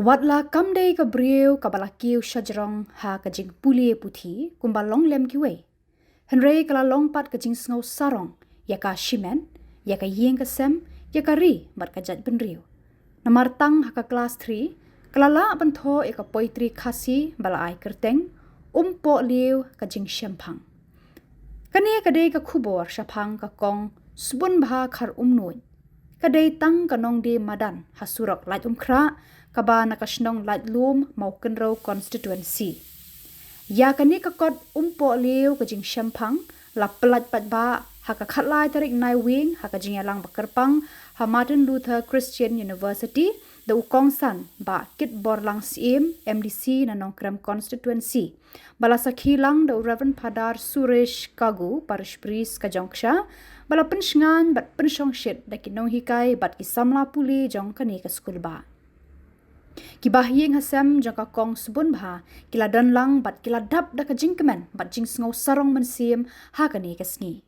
Watla kamdei ka brieu ka balakiu shajarong ha ka jing pulie puthi kumba long lem kiwe. Henrei kala long pat ka jing sngaw sarong ya ka shimen ya ka yeng ka sem ya ka ri bat ka jat benriu. Namar tang ha ka kelas 3 kala la ban Thoh ya ka Poitri khasi bala ai kerteng po liu ka jing shempang. Kani ka dei ka Khubor shapang ka kong Sbunbha khar noi. Kadai tang ka Nongdie Madan hasurak lait kra kaba nakasnong lait lum mau kenro constituency. Ya kani ka kot po liu ka jing shempang la pelat pat ba ha ka khatlai tarik nai wing ha ka jing yalang bakerpang ha Madan Christian University the ukong san ba Khubor lang sim MDC na nongkrem constituency. Bala sakhilang the Reverend Padar Suresh Kagu parish priest ka jongsha bala pensngan bat pensong shit da kinong hikai bat ki Samla puli jong kani ka skul ba. Ki bahyeng hasem jong ka kong Sbunbha kila dan lang bat kila dap da ka jingkemen bat jing sngaw sarong mensim ha kani ka sngi.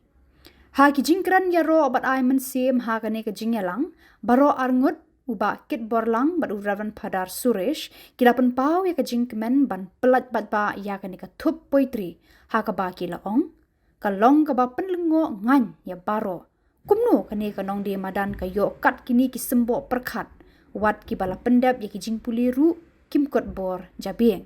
Ha ki jingkran ya ro bat ai mensim ha kani ka jingyalang baro arngut uba Khubor lang bat Reverend Padar Suresh kila penpau ya ka jingkemen ban pelat bat ba ya kani ka thup Poitri ha ka ba kila ong kalong ka ba Lyngngoh ngan ya baro kumno kani ka Nongdie Madan ka yo kat kini ki sembo perkhat wat ki bala pendap ya ki jing puli ru kim Khuborjylla jabeng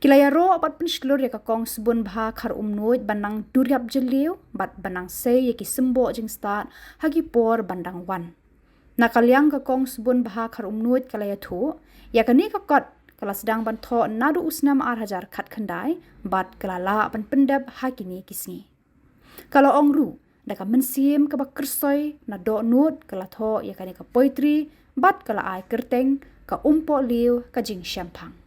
kila ya ro bat pensklur ya ka kong Sbunbha khar noit banang duriap jeliu bat banang se ya ki sembo jing Stad hagi por bandang wan nakalyang ka kong Sbunbha khar noit kala ya Thoh ya kani ka kot kala sedang ban Thoh nadu usnam 8,000 khat khandai bat kala la ban pendap hakini kisngi kalau ongru daka mensim ka ba kersoi na do nut kala Thoh ya kani ka Poitri bat kala ai kerteng ka po liu ka jing shempang.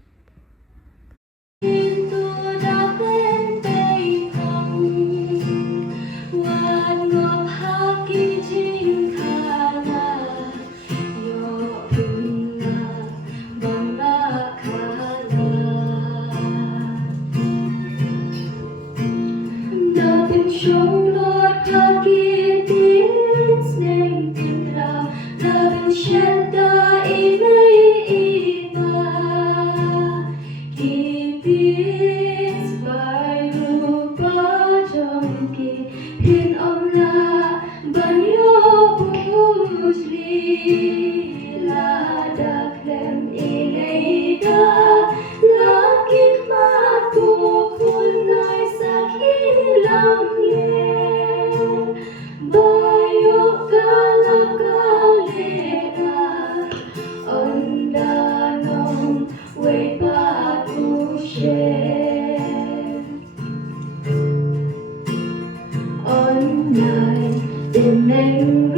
Bneng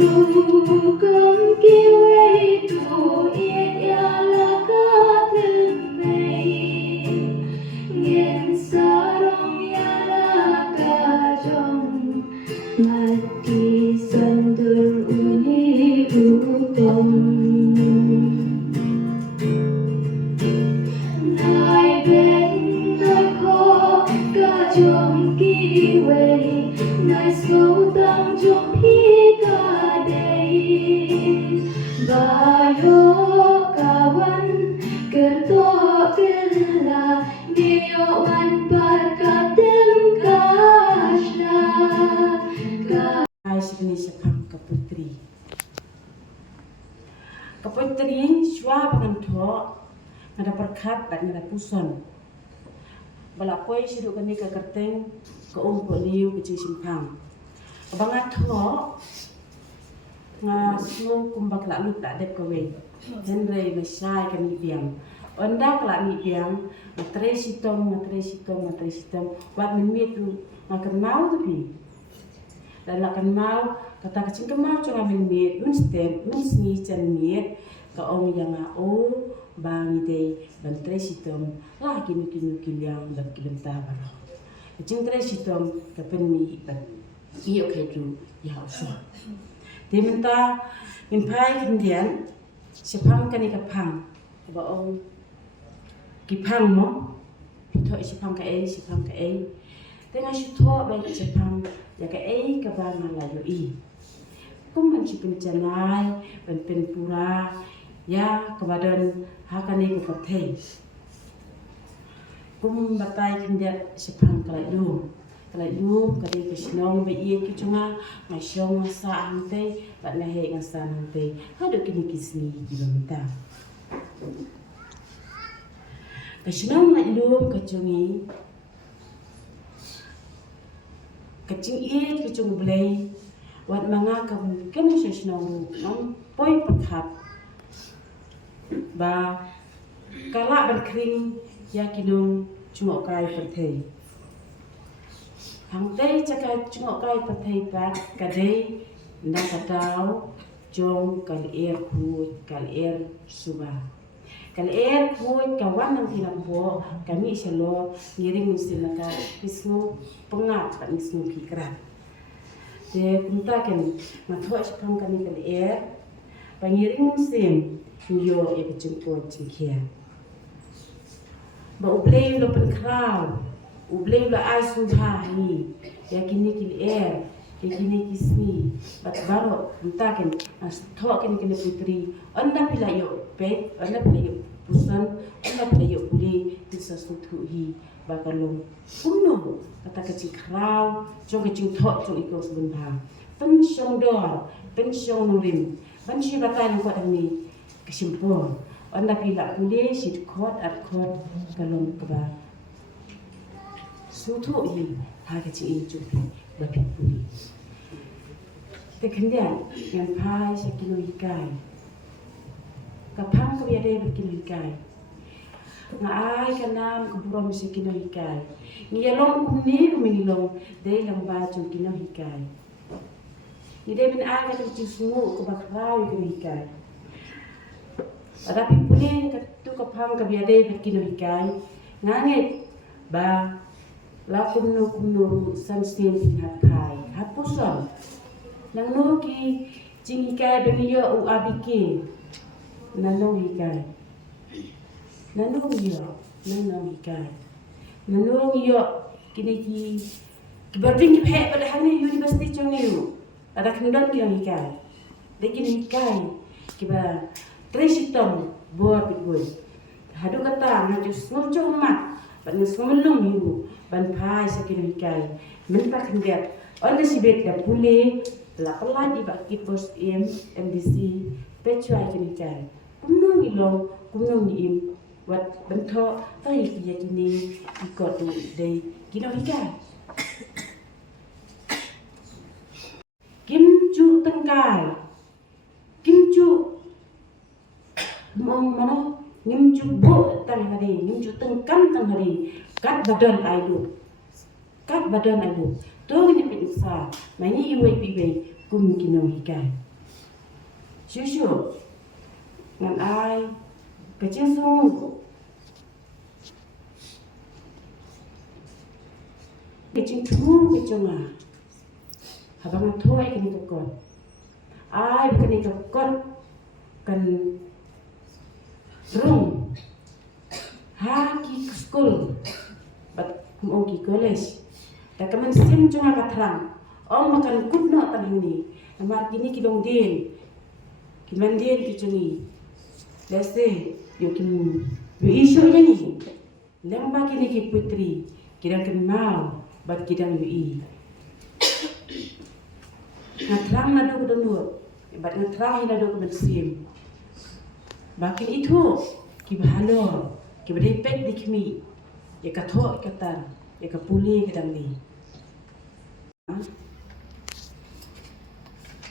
kom kiwe tu it ya la ka temei ngin sarong ya la ka jong mati sandur uni ukom nai ben nai ko ka jong kiwe nai so tang jong bayo kawan kerto kela dio man parkatem kasla Hai sini sepang ke Poitri. Ke Poitri syua dengan Thoh ada perkat dan ada puson. Balapoi siduk kani ke kerteng ke po liu ke simpang. Abangat Thoh nga semua kumbak lalu tak ada kawe. Henry mesai kami biang. Onda kelak ni biang, matre sitong. Wat minit tu makan mau tu pi. Dan lakan mau kata kecing kemau cuma minit. Mun sni can minit ke ong yang au bang ide matre sitong. Lah kini yang dak kilenta baro. Kecing tre sitong ke penmi ban. Iyo kedu ya usah. Dia minta minpai kemudian sepang kani kapang ba ong kipang mo Thoh sepang ka ai dengan Thoh ba sepang ya ka ai ka ba malayo i kum ban si penjanai ban penpura ya kebadan hakani ku perthei kum batai kindia sepang kalai lu kadi ke Shillong be ye ki chunga ngai shong sa ante bat na he ngasa ante hadu kini kisni ki bamta ke Shillong ngai lu ke chungi kecing ye ki chung blai wat manga ka ken Shillong nom poi pakhat ba kala ban kring ya kinung chungok kai perthei hang tei chakai chungok kai perthei pat kadei na katau jong kal khu kal suba kal khu kawan nang tilang bo kami selo ngiring silaka isnu pengat pat isnu pikrat de kunta ken matho sepang kami kal pangiring sim yo e kecengko cengkia ba ublei lo penkrau ublei lo ai Sbunbha ni ya kini kini kismi bat baro entaken Thoh kini Poitri anda pila yo pet anda pila yo pusan anda pila yo uli bisa sutu hi bakalong kuno kata kecing krau jong kecing Thoh jong iko Sbunbha pensyong dor pensyong nurim bansi batai ko ni kesimpul anda pila uli sit kot at kot kalong keba sutu hi ha kecing itu bapi puli kekendian yang pai sekilo ikai kapang kebiade berkilo ikai ngai kanam keburom sekilo ikai ngiyalong kumni kumilong dei yang baju kilo ikai ni dei bin aga tu sungu kebakrau kilo ikai tapi puli tu kapang kebiade berkilo ikai nganget ba la kumno samstin pinhat pai hapuson nang no ki jing ikai bengiyo u abiki nano ikai nano ikai nano yo kini ki berbing phe pada hang university chongiu ada kendon ki ikai lekin ikai kiba tresitom buat bitboy hadu kata na jus ngocho mat ban ngomlong yu ban pai sakin ikai men pak ndet on sibet da pule la pelan di bakit bos MDC pecuai kini kai kumno ilong kumno im wat bento tai ya kini ikot dei kino ikai kim chu tengkai kim chu mong mana ngim chu bo tang hari ngim chu tengkan tang hari kat badan ailu tu ni pinsa mani iwe pibe kum kino hikai shushu ngan ai kecing sungu kecing tu keconga habang Thoh kini kokon ai kini kokon kan rung haki school bat kum ki college da kaman sim cunga katrang om makan kudno tan ni amar kini ki Nongdie ki mandien ki cungi lese yo kim yo isu ni lamba kini ki Poitri kira kenal bat kidang yo i ngatrang na do ko bat ngatrang na do ko sim bakin itu ki bahalo ki bade pet dikmi ya ka Thoh katan ya ka puli kadang ni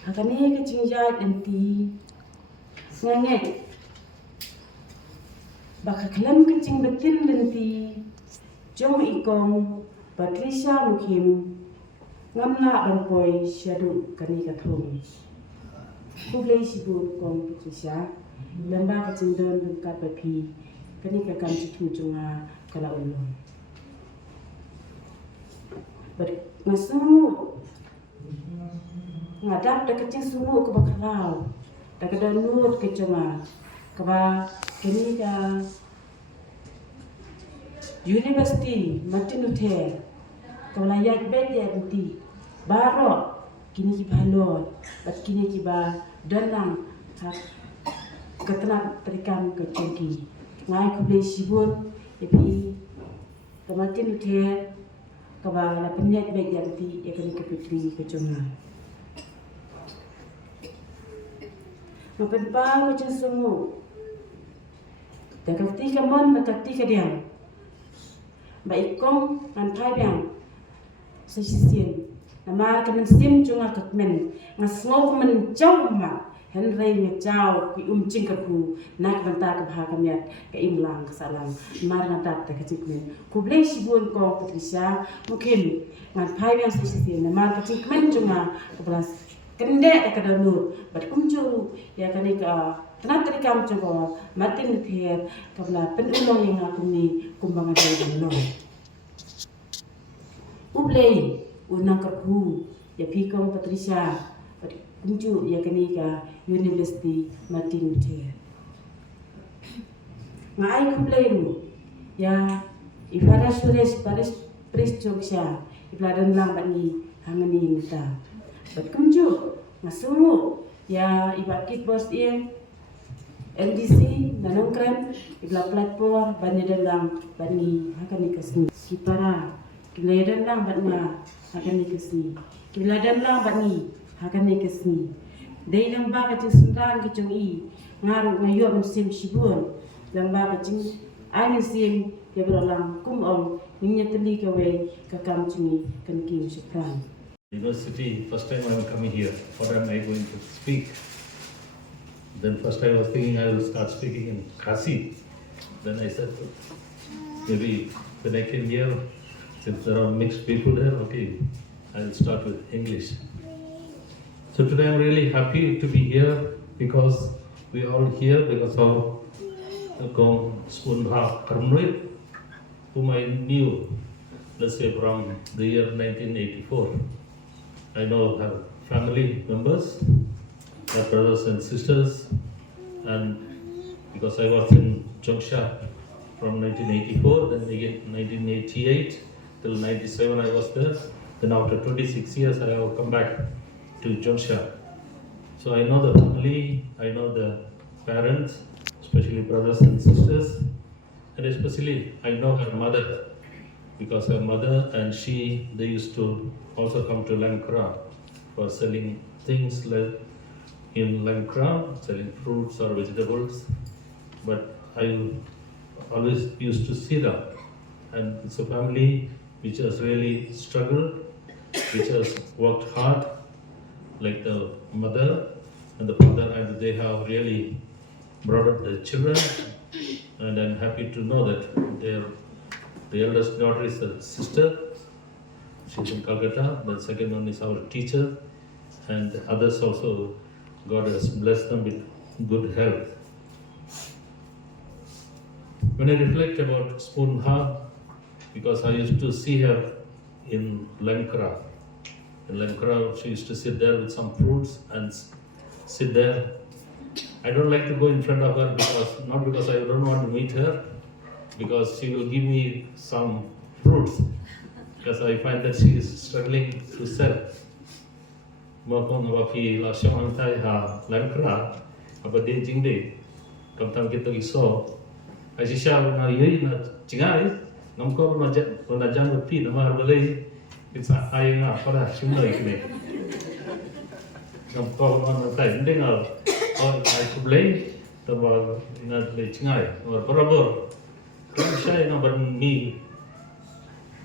hakani ke cingjat enti nganget baka kelam kencing betin lenti jom ikong Patricia mukim ngamna bampoi syadu kani ka Thoh kublei sibu kong Patricia lamba kecing don dekat bapi kani ka kan situ cunga kala ulung ngasungu ngadap da kecing sungu ke bakrau da kada nut ke cunga ke ba kini ka university matin hotel kalayat bed ya nanti baro kini ki balot bat kini ki ba danang ketenak terikan ke cengki ngai kublai sibun epi kamatin the kabala penyat baik yanti ya kami ke Poitri ke Jonga mapen pa ke sungu dan kakti kaman dan kakti kadiang ba ikong ngan thai biang sesien namar kamen sim Jonga kakmen ngasngok men jawma Henry ngejau ki umcing kerku nak banta ke bahagian ke imlang ke salang mar ngatap te kecikmen ku blei sibun ko Patricia mungkin ngan pai yang sisi mar kecikmen cuma ke belas kende ke danur bat kumjuru ya kani ka tenat terikam coba matin ther ke belas penulong yang aku ni kumbang ada danur ku blei unang kerku ya pikong Patricia kunju ya kani ka University Madan ngai kumleu ya ifara suresh paris jogsha ibladan lang bani hangani mita bat kunju ngasumu ya ibakit bos iem NDC nanongkran ibla platform bani dalang bani hakani kasni kipara kiladan lang batna hakani kasni kiladan lang bani hakani kasni dei lang ba ka sundan ki chung i ngaru ngayo musim sibun lang ba ka ching ai musim ya beralang kum ong ninya teli ka we ka kam chungi kan ki shukran University, first time I am coming here. What am I going to speak? Then first I was thinking I will start speaking in Khasi. Then I said, maybe when I came here, since there are mixed people there, okay, I will start with English. So today I'm really happy to be here because we are all here because of Sbunbha, whom I knew, let's say from the year 1984. I know her family members, her brothers and sisters, and because I was in Jongsha from 1984, then again 1988 till 97 I was there. Then after 26 years I have come back to Jongsha. So I know the family, I know the parents, especially brothers and sisters, and especially I know her mother, because her mother and she, they used to also come to Lyngngoh for selling things like in Lyngngoh, selling fruits or vegetables. But I always used to see them, and it's a family which has really struggled, which has worked hard, like the mother and the father, and they have really brought up their children. And I'm happy to know that the eldest daughter is a sister. She's in Calcutta. The second one is our teacher, and the others also, God has blessed them with good health. When I reflect about Sbunbha, because I used to see her in Lyngngoh. In Lyngngoh, she used to sit there with some fruits and sit there. I don't like to go in front of her because, not because I don't want to meet her, because she will give me some fruits, because I find that she is struggling to sell. Mapon abapi la shang tai ha Lyngngoh abadin jingde kam tam kita iso ajisha na yei na jingai namko na jan pi na mar balai it's ai na para shimlai kine namko na tai ndengal or I kublai tabar na le jingai or barabar kam shai na ban mi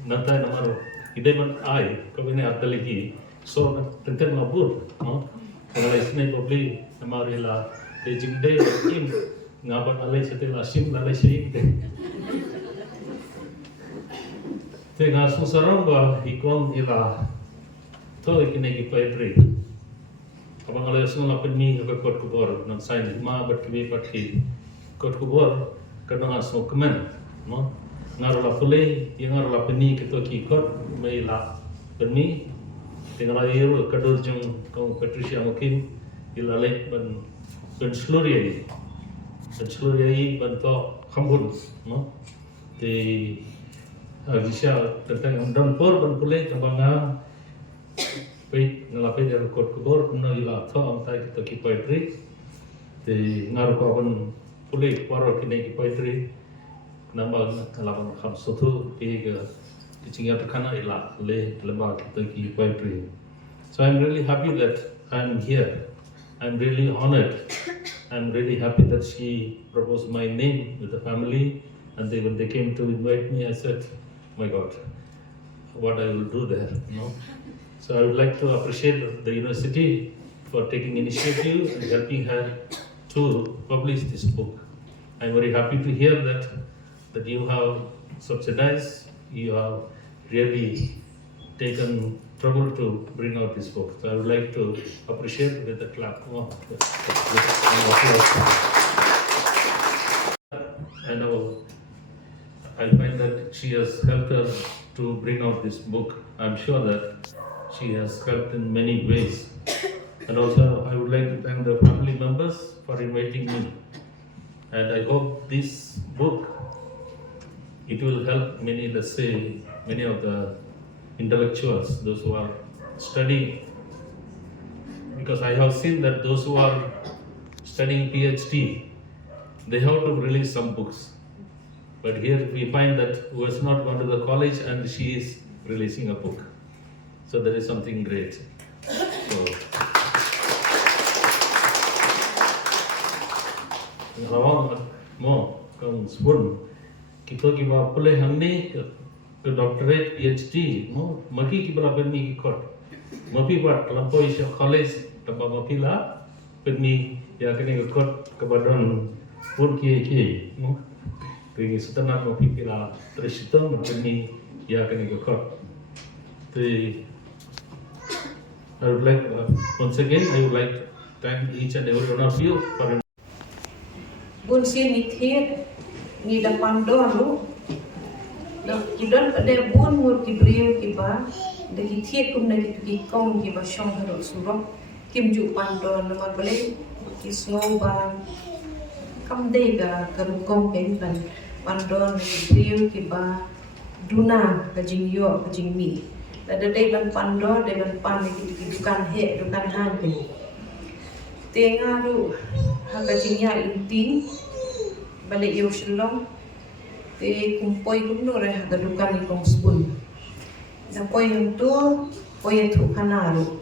nantai na maro ide man ai ko ne artaliki so tenten mabur no kalau isne probably हमारे ला ले जिंदे kim ngaban alai sete la sim la sei de te ga so saramba ikon ila Thoh ikine ki Poitri abang alai so la penni ke kot Khubor nan sain ma bat ki patki kot Khubor kadang so kemen no ngaru la pule yang ngaru la penni ke to ki kot mai la penni tinggal air kadur jeng kau Patricia mungkin ilalek ban sluriai ban to khambun no di agisa tentang donbosco ban pule tambanga pe ngalape dari kot Khubor kuno ila Thoh am tai kita ki Poitri the ngarukawan pulih waro kini ki Poitri nama kalaban kham sotu ke kicingya tekana ila le leba kita ki Poitri. So I'm really happy that I'm here. I'm really honored. I'm really happy that she proposed my name with the family, and when they came to invite me, I said, "My God, what I will do there." So I would like to appreciate the university for taking initiative and helping her to publish this book. I'm very happy to hear that you have subsidized, you have really taken trouble to bring out this book. So I would like to appreciate with the clap. And I find that she has helped us to bring out this book. I'm sure that she has helped in many ways. And also I would like to thank the family members for inviting me. And I hope this book, it will help many, let's say, many of the intellectuals, those who are studying. Because I have seen that those who are studying PhD, they have to release some books. But here we find that who has not gone to the college and she is releasing a book. So that is something great. So, mo kang Sbunbha kita kiba pulih hamni ke doctorate PhD mo maki kiba permi kikot mapi buat lampoi sya college tambah mapi la permi ya kene kikot kebadan pun ki mo pergi setelah mapi pila tersitung permi ya kene kikot. I would like once again I would like to thank each and every one of you for Bun sin ni thiet ni da pando lu da kidon pada bun mur ki briu ki ba da ki thiet kum na ki kong ki ba shong haro suro kim ju pando na ma bale ki snow ba kam de ga karu kong pen ban pando na ki briu ki ba duna ka jing yo ka jing mi da dai ban pando de ban pan ki dukan he dukan han pe tenga ru hakajinya inti balik yo Shillong te kumpoi kumno re hagadukan ni kong Sbunbha na poi yang tu poi tu kanaru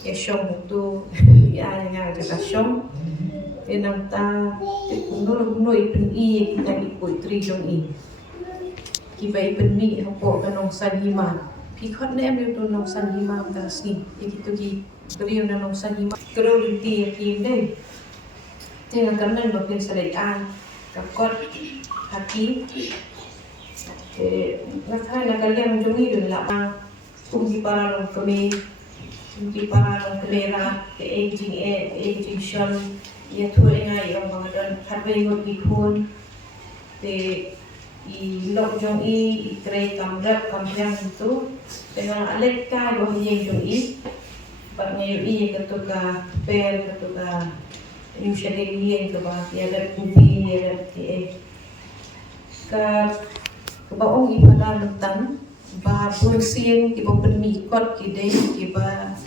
ya shong tu ya nga ga shong te nam ta te kumno ipin I kita di Poitri jong I ki bai pen mi ho ka nong san hima pi khot ne em tu nong san hima ta si ikitu ki beriu na nong san hima kro rinti ki dei te nga kamen ba pin sadai an kapkot hati na kaya nagaliam jungi dun la kumki para long kamera ke aging shon ya tu nga yung mga don harvey ngot bihon te I lok jong I tray kamrang itu dengan alet ka lo hiyeng jong I pat ngayon I katuka pel katuka yung siya hiyeng ka ba ya dar kubi ya dar ka kabaong ipadalatan ba pursin iba permikot kide iba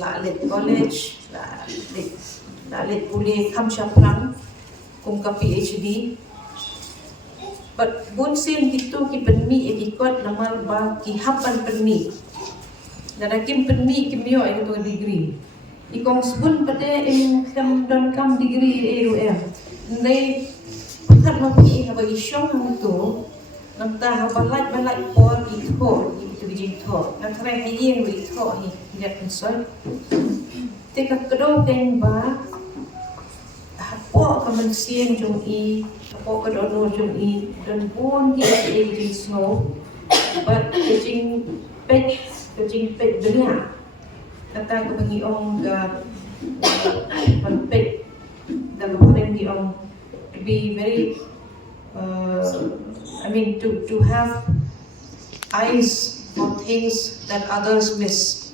lalit college lalit kuliah kam syaplang kum ka PhD but bunsin gitu ki permi ikot nama ba ki hapan permi dadakim permi kimyo ay to degree ikong Sbunbha pada kam don kam degree AUM ndai pakat mapi haba isyong tu nanta haba balai por Thoh itu bijing Thoh na kare hayeng wi Thoh hi dia pensoi te ka kedo teng ba hapo ka mansien jong I hapo ka do jong I dan pun ki di snow but bijing pet dunia kata ko bangi ong ga pet dan orang di ong to be very to have eyes for things that others miss,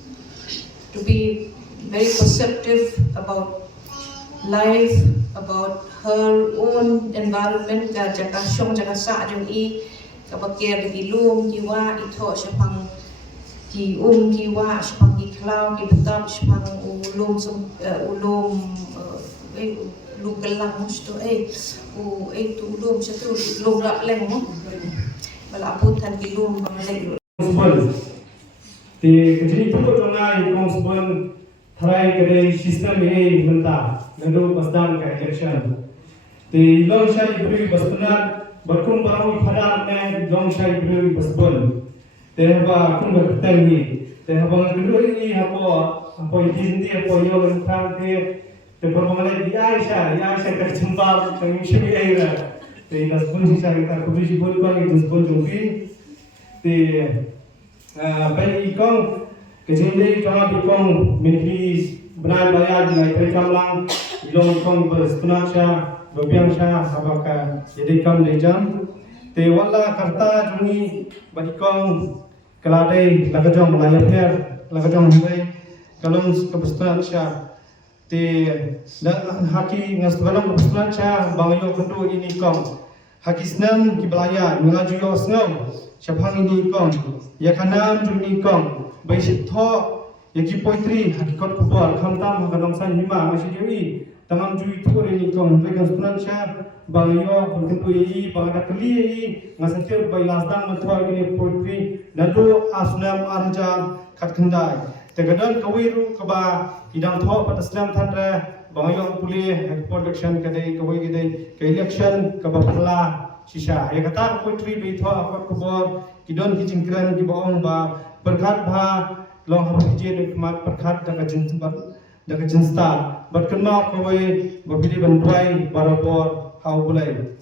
to be very perceptive about life, about her own environment, jaga syong jaga sa jong I kapakir di lum jiwa itu sepang ki kiwa sepang ki klau ki betam sepang ulum lu gelang musto tu lum satu lum lak leng mo bala aputan ki lum bangaleng Sbunbha. Thì cái gì cũng trong này công Sbunbha thay cái đây system này mình ta nando pasdan cái election. Thì long shai beri baspenat berkum baru padam ne long shai beri basbun. Thì haba kum berteng ni. Thì haba ngadoi ni apa ini apa yo lentang thì perbangan di Aisyah kat jumpa kami sini aira. Thì là Sbunbha kita kubisi bol bang itu Sbunbha jumpi. Thì bây con cái gì đây cho bị con mình đi benar bayar dengan perekam lang ilong con bersetunasya berbiangsa sabaka jadi kam lejam te wala karta juni bagi con keladai lagajong melayar her lagajong hai kalong kebersetunasya te dan haki ngasbalong kebersetunasya bangayo kentu ini con haki senang kibalaya ngaju yo senang syabhang ini con ya kanam juni con bai sip Thoh yaki Poitri hakikot Khubor khamtam hakanongsan hima masih tangam jui tur ini kong pegang sunan sya bangayo berkentu ini bangada keli ini ngasatir bai lasdang matwa ini Poitri lalu asnam arja kat kendai tegadan kawiru kaba hidang Thoh pada senam thandra bangayo puli hakikot election kadai kawai kadai ke election kaba pala sisa ya kata Poitri bai Thoh akot Khubor kidon kijingkran kibaong ba berkat bha long hab je de mat berkat daga jin Stad berkat mau kawai babili bantuai barabor hau bulai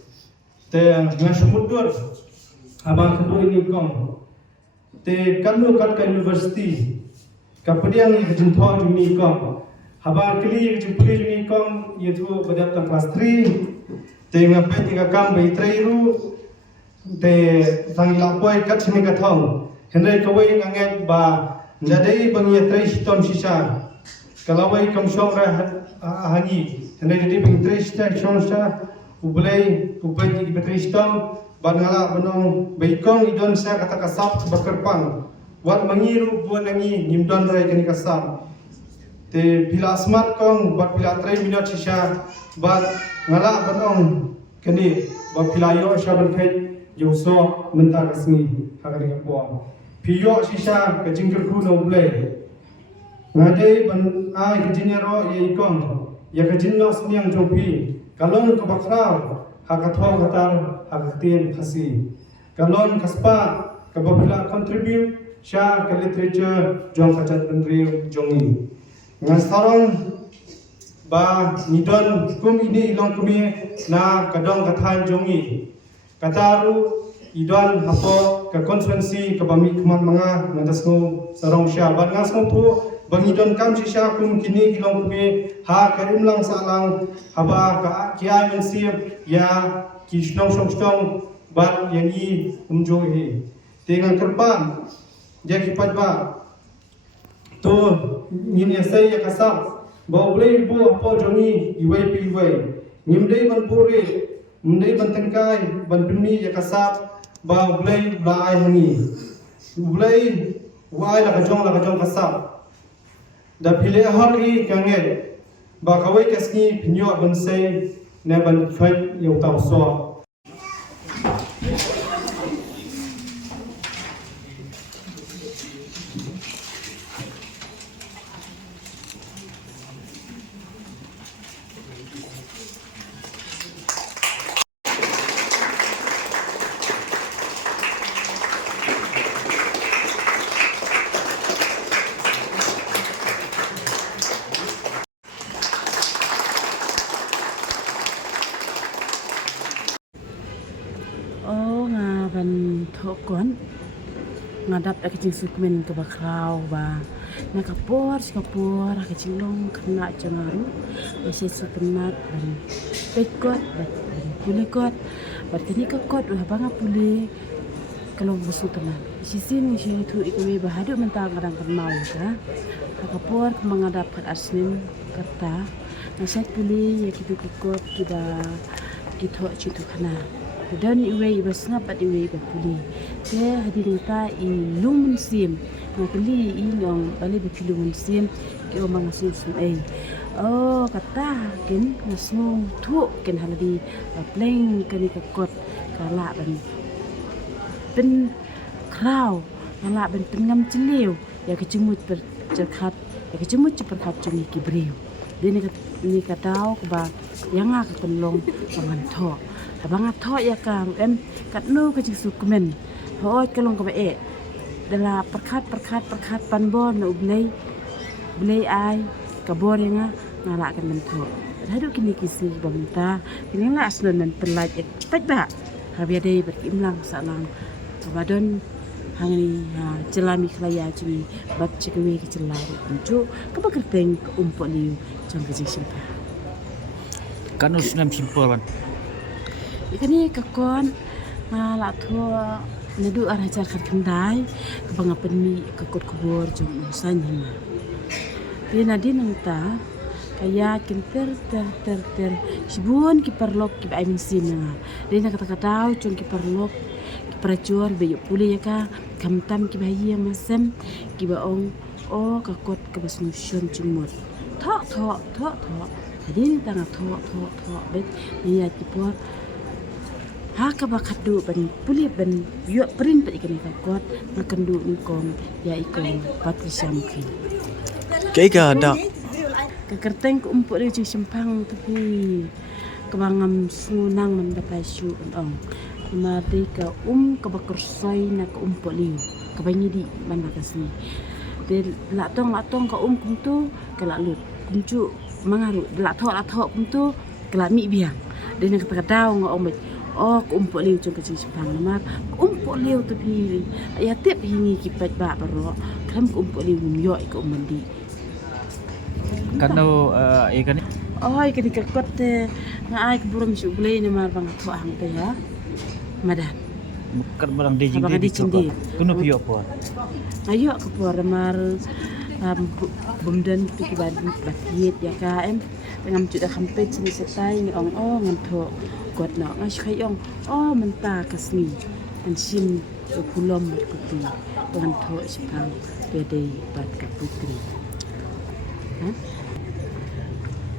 te ngasumudur abang kedua ini kong te kanu kat ka university kapediang ni jin Thoh ni kong abang keli jin puli ni kong yetu badat kelas 3 te ngapai tiga kam bai trairu te sang lapoi kat sini ka thong henry kawai nganget ba ndadai bangi trai sitom sisa kalawai kamsong ra hani henry jadi bangi trai sita sisa ublai di trai sitom ban ngala banong baikong idon sa kata kasap bakerpang wat mangiru buan nangi nimdon rai kani kasap te bila smart kong bat bila trai minot sisa bat ngala banong kani ba pilayo shaban kai yuso menta kasmi hagari kapwa piyo sisa kajingker ku no blay ngade ban ai kajinero ye ikong ya kajinno sniang jompi kalon ka bakraw hakatho katar hakatin khasi kalon kaspa ka babila contribute sha ka literature jong kachat bandri jongi ngasarong ba nidon kum ini ilong kumi na kadong kathan jongi kataru idon hapo ke konferensi ke bami kemat manga ngadas ngo sarong sya ban ngas ngo pu bangi don kam si sya kum kini kilong kumi ha karim lang salang haba ka kiai mensi ya ki shnong shtong ban yangi umjo he tengang kerpan ya ki padba to nin esai ya kasap ba ulai bu hapo jongi iwai pi iwai nimdei ban puri mundai ban tengkai ban pini ya kasap ba ulai ulai hani ulai wai la kajong kasap da pile haki kange ba kawai kasni pinyo ban sai ne ban fight yau taw so Thoh kon ngadap ak jing sukmen ke bakrau ba na kapor ak Shillong kena jangaru bese supenat ban tekot bat pule kot bat kini ka kot wa banga pule kalau busu tenang sisin si tu ikwe bahadu mentang kadang kenal ka kapor mengadap kat asnin kata nasat pule ya kitu kot kiba Thoh citu kana dan iwe ibas ngapat iwe bapuli ke hadir ta ilumun sim ngakli inong bali bepilumun sim ke omang sum ai Oh kata kin ngasung Thoh kin haladi pleng kani kakot kala ben kraw kala ben ngam ciliu ya kecimut bercerkat ya kecimut perkat cumi kibriu dia ni katau ba yang ngak kenlong bangan Thoh abang Thoh ya kam kat nu ke sukmen hoi kelong ka e dala perkat panbon no blei ai Khubor yang ngalakkan bentuk. Hadu kini kisi bamta kini lah aslan dan pelaj tak ba. Habiadai berkimlang salang Madan hangi celah Meghalaya cumi bat cekwe ke celah uncu kebakerteng ke umpok liu jang kejing Sbunbha. Kan usnam simpel kan. Ikani kakon ngalak Thoh nadu arah jar kendai kebangapan mi kakot Khubor jang usanya. Dia nadi nangta kaya kinter ter sibun kiperlok ki ai mesin nga dia nak kata cung kiperlok kiperacur be puli ya ka kamtam ki bayi masem ki baong oh kakot ke basnusion cumut Thoh jadi ni tanga Thoh bet ni ya kipor ha ka bakadu ban puli ban yo print pa ikan kakot makandu ni kom ya ikon patrisam ki Kaya ada kekerteng ke umpuk dia je sempang tapi kebangam sunang mendapat syu ong mari ke kebakersoi nak ke umpuk liu kebanyi di mana kasni de latong ke kumtu ke lut kumcu mangaru de latong kumtu ke mi biang de nak kata ngom oh ke umpuk liu cung ke sempang mar umpuk liu tapi ya tip hingi kipat ba baro kam ke umpuk liu myo ke umandi Kano ikan oh ikan kakot ngai keburung sublei ni mar bang Thoh hang te ya Madan bukan barang di abang di cindi kuno pio po. ayo Khubor mar bumdan tu ki batiet ya ka ngam cu da khampet sini setai ni ong ngam Thoh kot no ngas khai ong menta kasmi an sim pulom mat kutu dengan Thoh sipang pede bat ke Poitri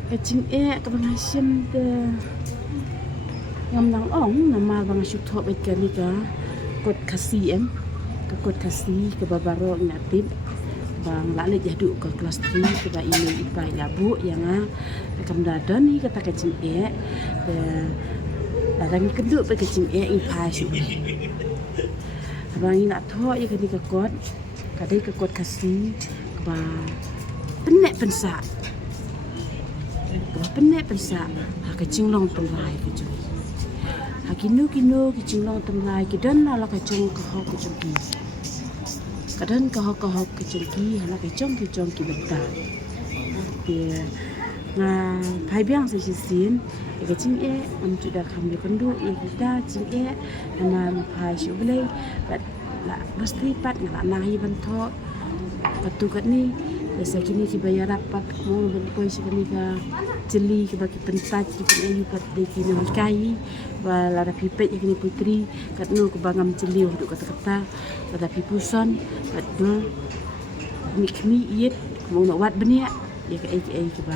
kecing kabang hasim de ngam nang ong nama bang Thoh bet kani ka kot khasi kot khasi ke babaro natib bang lale jadu ke kelas 3 ke ba ini ipai labu yang kam dadon ni kata kecing de dadang kenduk pe kecing ipai su abang ina Thoh ya kani ka kot kadai ke kot khasi ba penek pensa ha kecing long penrai ke cuy ha kinu kecing long penrai ke dan ala kecing ke ho ke cuy kadan ke ho ke cuy ala kecing ki bentar dia na pai biang se sin kecing am tu dah kami kendu kita cing nama pai syublei la mesti pat ngala nahi bentok patukat ni Biasa kini si bayar rapat mau berkoi sekali ka jeli ke bagi pentaj ke ayu kat de kini kai wala ada pipet yang kini Poitri kat nu ke bangam jeli untuk kata-kata ada pipuson kat do mikmi iet mau nak wat benia ya ke ai ke ba